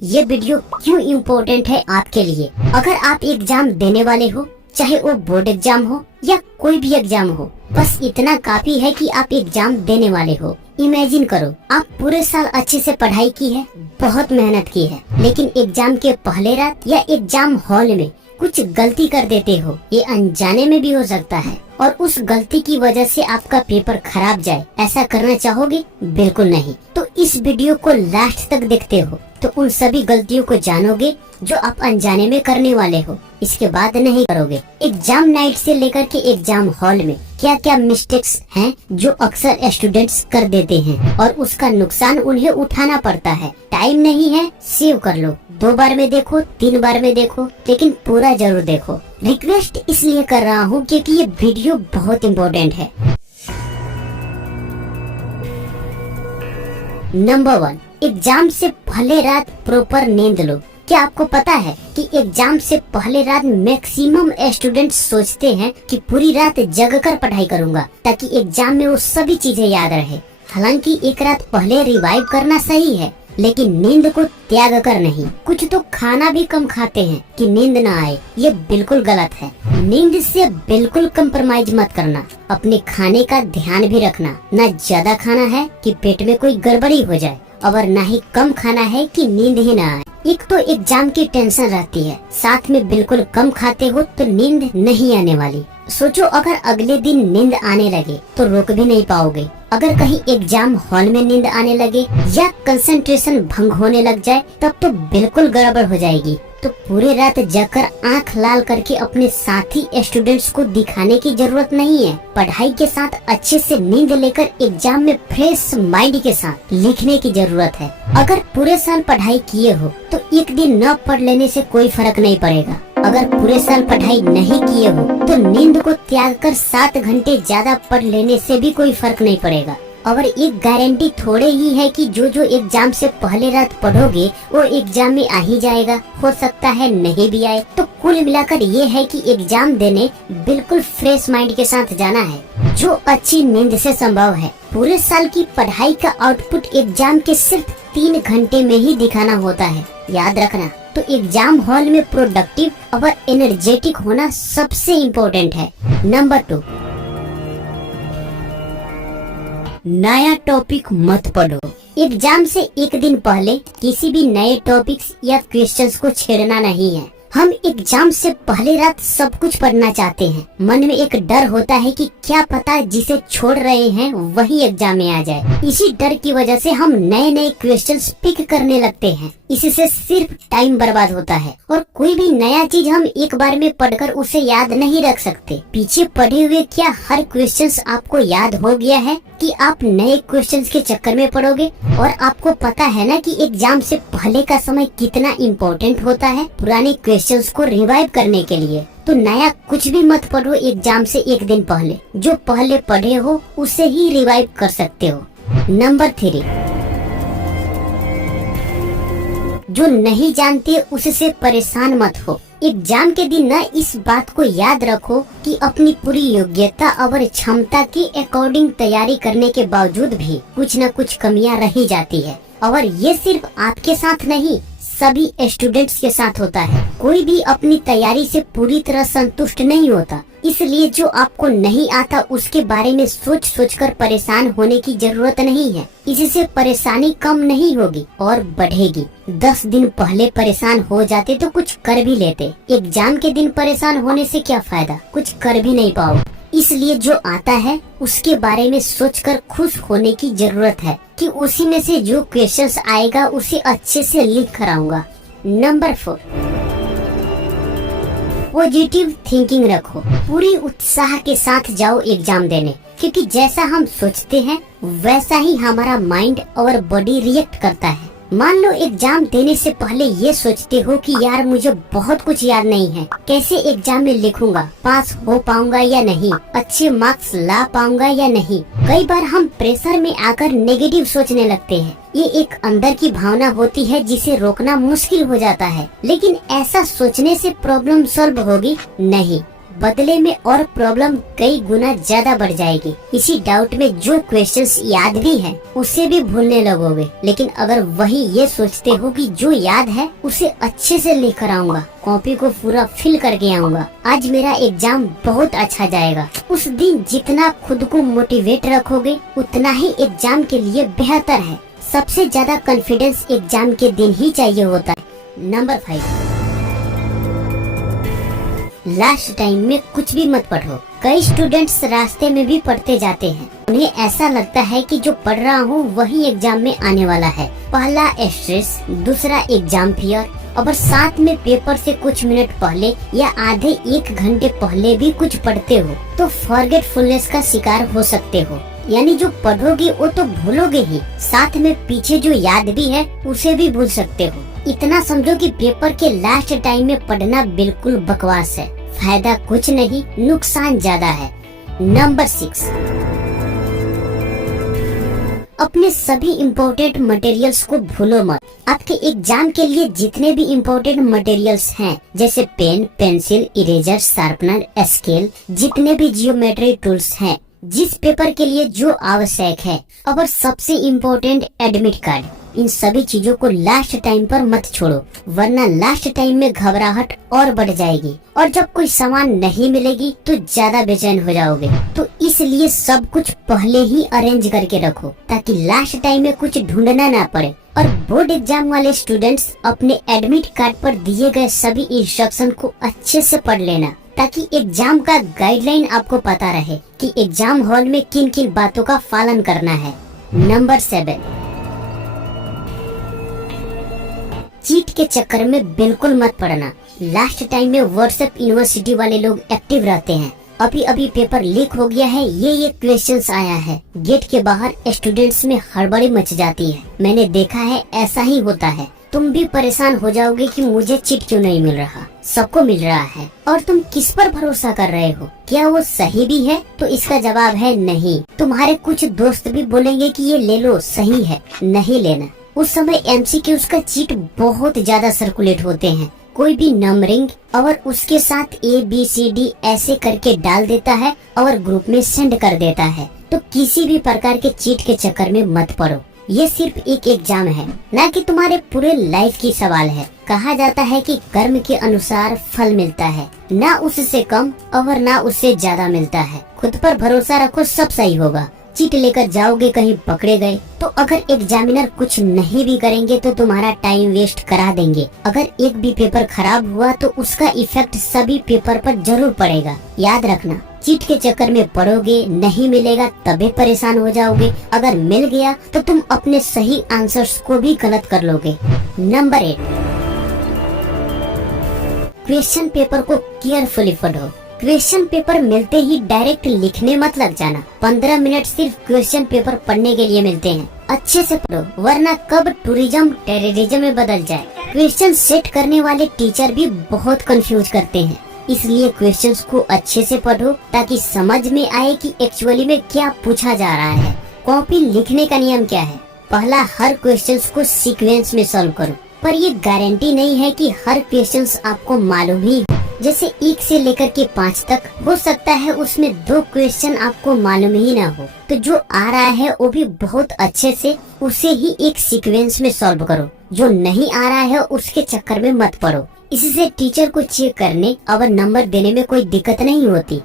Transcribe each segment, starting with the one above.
ये वीडियो क्यों इम्पोर्टेंट है आपके लिए। अगर आप एग्जाम देने वाले हो, चाहे वो बोर्ड एग्जाम हो या कोई भी एग्जाम हो, बस इतना काफी है कि आप एग्जाम देने वाले हो। इमेजिन करो, आप पूरे साल अच्छे से पढ़ाई की है, बहुत मेहनत की है, लेकिन एग्जाम के पहले रात या एग्जाम हॉल में कुछ गलती कर देते हो। ये अनजाने में भी हो सकता है और उस गलती की वजह से आपका पेपर खराब जाए। ऐसा करना चाहोगे? बिल्कुल नहीं। तो इस वीडियो को लास्ट तक देखते हो तो उन सभी गलतियों को जानोगे जो आप अनजाने में करने वाले हो, इसके बाद नहीं करोगे। एग्जाम नाइट से लेकर के एग्जाम हॉल में क्या क्या मिस्टेक्स हैं जो अक्सर स्टूडेंट्स कर देते हैं और उसका नुकसान उन्हें उठाना पड़ता है। टाइम नहीं है, सेव कर लो। 2 बार में देखो, 3 बार में देखो, लेकिन पूरा जरूर देखो। रिक्वेस्ट इसलिए कर रहा हूँ क्योंकि ये वीडियो बहुत इम्पोर्टेंट है। नंबर 1, एग्जाम से पहले रात प्रॉपर नींद लो। क्या आपको पता है कि एग्जाम से पहले रात मैक्सिमम स्टूडेंट्स सोचते हैं कि पूरी रात जगकर पढ़ाई करूंगा ताकि एग्जाम में वो सभी चीजें याद रहे। हालांकि एक रात पहले रिवाइव करना सही है, लेकिन नींद को त्याग कर नहीं। कुछ तो खाना भी कम खाते हैं कि नींद न आए, ये बिल्कुल गलत है। नींद से बिल्कुल कंप्रोमाइज मत करना। अपने खाने का ध्यान भी रखना। न ज्यादा खाना है कि पेट में कोई गड़बड़ी हो जाए, और न ही कम खाना है कि नींद ही न आए। एक तो एग्जाम की टेंशन रहती है, साथ में बिल्कुल कम खाते हो तो नींद नहीं आने वाली। सोचो, अगर अगले दिन नींद आने लगे तो रोक भी नहीं पाओगे। अगर कहीं एग्जाम हॉल में नींद आने लगे या कंसंट्रेशन भंग होने लग जाए तब तो बिल्कुल गड़बड़ हो जाएगी। तो पूरे रात जगकर आंख लाल करके अपने साथी स्टूडेंट्स को दिखाने की जरूरत नहीं है। पढ़ाई के साथ अच्छे से नींद लेकर एग्जाम में फ्रेश माइंड के साथ लिखने की जरूरत है। अगर पूरे साल पढ़ाई किए हो तो एक दिन न पढ़ लेने से कोई फर्क नहीं पड़ेगा। अगर पूरे साल पढ़ाई नहीं किए हो तो नींद को त्याग कर 7 घंटे ज्यादा पढ़ लेने से भी कोई फर्क नहीं पड़ेगा। और एक गारंटी थोड़े ही है कि जो एग्जाम से पहले रात पढ़ोगे वो एग्जाम में आ ही जाएगा। हो सकता है नहीं भी आए। तो कुल मिलाकर ये है कि एग्जाम देने बिल्कुल फ्रेश माइंड के साथ जाना है, जो अच्छी नींद से संभव है। पूरे साल की पढ़ाई का आउटपुट एग्जाम के सिर्फ 3 घंटे में ही दिखाना होता है, याद रखना। तो एग्जाम हॉल में प्रोडक्टिव और एनर्जेटिक होना सबसे इम्पोर्टेंट है। नंबर 2, नया टॉपिक मत पढ़ो। एग्जाम से एक दिन पहले किसी भी नए टॉपिक्स या क्वेश्चंस को छेड़ना नहीं है। हम एग्जाम से पहले रात सब कुछ पढ़ना चाहते हैं। मन में एक डर होता है कि क्या पता जिसे छोड़ रहे हैं वही एग्जाम में आ जाए। इसी डर की वजह से हम नए नए क्वेश्चंस पिक करने लगते हैं। इससे सिर्फ टाइम बर्बाद होता है और कोई भी नया चीज हम एक बार में पढ़कर उसे याद नहीं रख सकते। पीछे पढ़े हुए क्या हर क्वेश्चंस आपको याद हो गया है कि आप नए क्वेश्चंस के चक्कर में पढ़ोगे? और आपको पता है ना कि एग्जाम से पहले का समय कितना इम्पोर्टेंट होता है पुराने क्वेश्चंस को रिवाइव करने के लिए। तो नया कुछ भी मत पढ़ो एग्जाम से एक दिन पहले। जो पहले पढ़े हो उसे ही रिवाइव कर सकते हो। नंबर 3, जो नहीं जानते उससे परेशान मत हो। एग्जाम के दिन न इस बात को याद रखो कि अपनी पूरी योग्यता और क्षमता के अकॉर्डिंग तैयारी करने के बावजूद भी कुछ न कुछ कमियां रह जाती है। और ये सिर्फ आपके साथ नहीं, सभी स्टूडेंट्स के साथ होता है। कोई भी अपनी तैयारी से पूरी तरह संतुष्ट नहीं होता। इसलिए जो आपको नहीं आता उसके बारे में सोच कर परेशान होने की जरूरत नहीं है। इससे परेशानी कम नहीं होगी और बढ़ेगी। 10 दिन पहले परेशान हो जाते तो कुछ कर भी लेते। एग्जाम के दिन परेशान होने से क्या फायदा, कुछ कर भी नहीं पाओगे। इसलिए जो आता है उसके बारे में सोचकर खुश होने की जरूरत है कि उसी में से जो क्वेश्चंस आएगा उसे अच्छे से लिख कर आऊंगा। नंबर 4, पॉजिटिव थिंकिंग रखो। पूरी उत्साह के साथ जाओ एग्जाम देने, क्योंकि जैसा हम सोचते हैं वैसा ही हमारा माइंड और बॉडी रिएक्ट करता है। मान लो एग्जाम देने से पहले ये सोचते हो कि यार मुझे बहुत कुछ याद नहीं है, कैसे एग्जाम में लिखूंगा, पास हो पाऊंगा या नहीं, अच्छे मार्क्स ला पाऊंगा या नहीं। कई बार हम प्रेशर में आकर नेगेटिव सोचने लगते हैं। ये एक अंदर की भावना होती है जिसे रोकना मुश्किल हो जाता है। लेकिन ऐसा सोचने से प्रॉब्लम सॉल्व होगी नहीं, बदले में और प्रॉब्लम कई गुना ज्यादा बढ़ जाएगी। इसी डाउट में जो क्वेश्चंस याद भी हैं उसे भी भूलने लगोगे। लेकिन अगर वही ये सोचते हो कि जो याद है उसे अच्छे से लेकर आऊंगा, कॉपी को पूरा फिल करके आऊंगा, आज मेरा एग्जाम बहुत अच्छा जाएगा, उस दिन जितना खुद को मोटिवेट रखोगे उतना ही एग्जाम के लिए बेहतर है। सबसे ज्यादा कॉन्फिडेंस एग्जाम के दिन ही चाहिए होता है। नंबर 5, लास्ट टाइम में कुछ भी मत पढ़ो। कई स्टूडेंट्स रास्ते में भी पढ़ते जाते हैं। उन्हें ऐसा लगता है कि जो पढ़ रहा हूँ वही एग्जाम में आने वाला है। पहला स्ट्रेस, दूसरा एग्जाम फियर, और साथ में पेपर से कुछ मिनट पहले या आधे एक घंटे पहले भी कुछ पढ़ते हो तो फॉरगेटफुलनेस का शिकार हो सकते हो। यानी जो पढ़ोगे वो तो भूलोगे ही, साथ में पीछे जो याद भी है उसे भी भूल सकते हो। इतना समझो कि पेपर के लास्ट टाइम में पढ़ना बिल्कुल बकवास है। फायदा कुछ नहीं, नुकसान ज्यादा है। नंबर 6, अपने सभी इम्पोर्टेंट मटेरियल्स को भूलो मत। आपके एग्जाम के लिए जितने भी इम्पोर्टेंट मटेरियल्स हैं जैसे pen, pencil, eraser, sharpener, scale, जितने भी जियोमेट्री टूल्स हैं, जिस पेपर के लिए जो आवश्यक है, और सबसे इम्पोर्टेंट एडमिट कार्ड, इन सभी चीजों को लास्ट टाइम पर मत छोड़ो, वरना लास्ट टाइम में घबराहट और बढ़ जाएगी और जब कोई सामान नहीं मिलेगी तो ज्यादा बेचैन हो जाओगे। तो इसलिए सब कुछ पहले ही अरेंज करके रखो ताकि लास्ट टाइम में कुछ ढूंढना ना पड़े। और बोर्ड एग्जाम वाले स्टूडेंट्स अपने एडमिट कार्ड पर दिए गए सभी इंस्ट्रक्शन को अच्छे से पढ़ लेना ताकि एग्जाम का गाइडलाइन आपको पता रहे कि एग्जाम हॉल में किन किन बातों का पालन करना है। नंबर 7, चीट के चक्कर में बिल्कुल मत पड़ना। लास्ट टाइम में व्हाट्सएप यूनिवर्सिटी वाले लोग एक्टिव रहते हैं। अभी अभी पेपर लीक हो गया है, ये क्वेश्चंस आया है, गेट के बाहर स्टूडेंट्स में हड़बड़ी मच जाती है। मैंने देखा है ऐसा ही होता है। तुम भी परेशान हो जाओगे कि मुझे चीट क्यों नहीं मिल रहा, सबको मिल रहा है, और तुम किस पर भरोसा कर रहे हो? क्या वो सही भी है? तो इसका जवाब है नहीं। तुम्हारे कुछ दोस्त भी बोलेंगे कि ये ले लो, सही है, नहीं लेना। उस समय एमसीक्यूज का चीट बहुत ज्यादा सर्कुलेट होते हैं। कोई भी नंबरिंग और उसके साथ ABCD ऐसे करके डाल देता है और ग्रुप में सेंड कर देता है। तो किसी भी प्रकार के चीट के चक्कर में मत पड़ो। ये सिर्फ एक एग्जाम है, न कि तुम्हारे पूरे लाइफ की सवाल है। कहा जाता है कि कर्म के अनुसार फल मिलता है, न उससे कम और न उससे ज्यादा मिलता है। खुद पर भरोसा रखो, सब सही होगा। चीट लेकर जाओगे, कहीं पकड़े गए तो अगर एग्जामिनर कुछ नहीं भी करेंगे तो तुम्हारा टाइम वेस्ट करा देंगे। अगर एक भी पेपर खराब हुआ तो उसका इफेक्ट सभी पेपर पर जरूर पड़ेगा। याद रखना, चीट के चक्कर में पड़ोगे, नहीं मिलेगा तबे परेशान हो जाओगे। अगर मिल गया तो तुम अपने सही आंसर्स को भी गलत कर लोगे। नंबर 8, क्वेश्चन पेपर को केयरफुली पढ़ो। क्वेश्चन पेपर मिलते ही डायरेक्ट लिखने मत लग जाना। 15 मिनट सिर्फ क्वेश्चन पेपर पढ़ने के लिए मिलते हैं। अच्छे से पढ़ो, वरना कब टूरिज्म टेररिज्म में बदल जाए। क्वेश्चन सेट करने वाले टीचर भी बहुत कंफ्यूज करते हैं, इसलिए क्वेश्चंस को अच्छे से पढ़ो ताकि समझ में आए कि एक्चुअली में क्या पूछा जा रहा है। कॉपी लिखने का नियम क्या है? पहला, हर क्वेश्चंस को सीक्वेंस में सॉल्व करो, पर ये गारंटी नहीं है कि हर क्वेश्चंस आपको मालूम ही हो। जैसे 1 से लेकर के 5 तक हो सकता है उसमें 2 क्वेश्चन आपको मालूम ही ना हो, तो जो आ रहा है वो भी बहुत अच्छे से उसे ही एक सीक्वेंस में सॉल्व करो। जो नहीं आ रहा है उसके चक्कर में मत पड़ो। इससे टीचर को चेक करने और नंबर देने में कोई दिक्कत नहीं होती।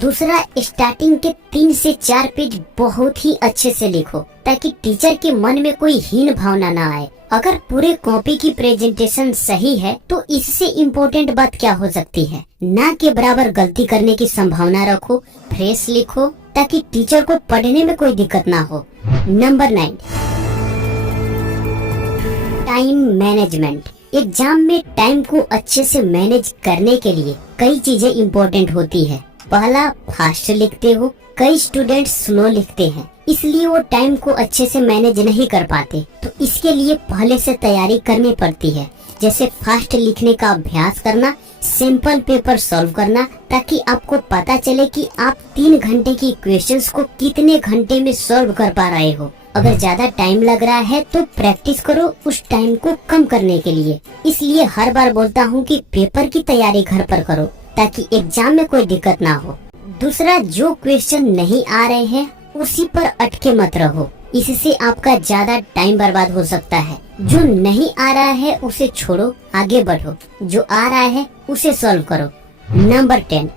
दूसरा, स्टार्टिंग के 3 से 4 पेज बहुत ही अच्छे से लिखो ताकि टीचर के मन में कोई हीन भावना न आए। अगर पूरे कॉपी की प्रेजेंटेशन सही है तो इससे इम्पोर्टेंट बात क्या हो सकती है? ना के बराबर गलती करने की संभावना रखो। फ्रेश लिखो ताकि टीचर को पढ़ने में कोई दिक्कत ना हो। Number 9, time management. एग्जाम में टाइम को अच्छे से मैनेज करने के लिए कई चीजें इम्पोर्टेंट होती है। पहला, फास्ट लिखते हो, कई स्टूडेंट्स स्लो लिखते हैं, इसलिए वो टाइम को अच्छे से मैनेज नहीं कर पाते। तो इसके लिए पहले से तैयारी करनी पड़ती है, जैसे फास्ट लिखने का अभ्यास करना, सिंपल पेपर सॉल्व करना, ताकि आपको पता चले कि आप 3 घंटे की क्वेश्चंस को कितने घंटे में सॉल्व कर पा रहे हो। अगर ज्यादा टाइम लग रहा है तो प्रैक्टिस करो उस टाइम को कम करने के लिए। इसलिए हर बार बोलता हूँ कि पेपर की तैयारी घर पर करो ताकि एग्जाम में कोई दिक्कत ना हो। दूसरा, जो क्वेश्चन नहीं आ रहे हैं उसी पर अटके मत रहो, इससे आपका ज्यादा टाइम बर्बाद हो सकता है। जो नहीं आ रहा है उसे छोड़ो, आगे बढ़ो, जो आ रहा है उसे सॉल्व करो। Number 10,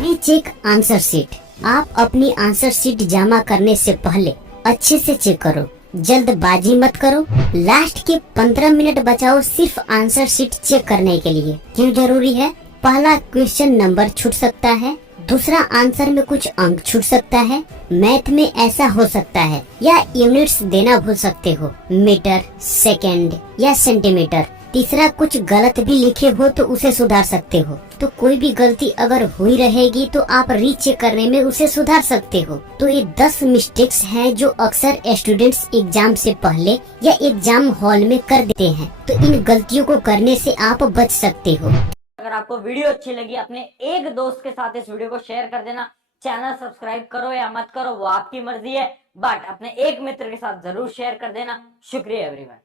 recheck answer sheet. आप अपनी आंसर शीट जमा करने से पहले अच्छे से चेक करो, जल्दबाजी मत करो। लास्ट के 15 मिनट बचाओ सिर्फ आंसर शीट चेक करने के लिए। क्यों जरूरी है? पहला, क्वेश्चन नंबर छूट सकता है। दूसरा, आंसर में कुछ अंक छूट सकता है। मैथ में ऐसा हो सकता है, या यूनिट्स देना भूल सकते हो, मीटर, सेकंड या सेंटीमीटर। तीसरा, कुछ गलत भी लिखे हो तो उसे सुधार सकते हो। तो कोई भी गलती अगर हुई रहेगी तो आप रीचेक करने में उसे सुधार सकते हो। तो ये 10 मिस्टेक्स हैं जो अक्सर स्टूडेंट्स एग्जाम से पहले या एग्जाम हॉल में कर देते हैं। तो इन गलतियों को करने से आप बच सकते हो। अगर आपको वीडियो अच्छी लगी, अपने एक दोस्त के साथ इस वीडियो को शेयर कर देना। चैनल सब्सक्राइब करो या मत करो वो आपकी मर्जी है, बट अपने एक मित्र के साथ जरूर शेयर कर देना। शुक्रिया एवरीवन।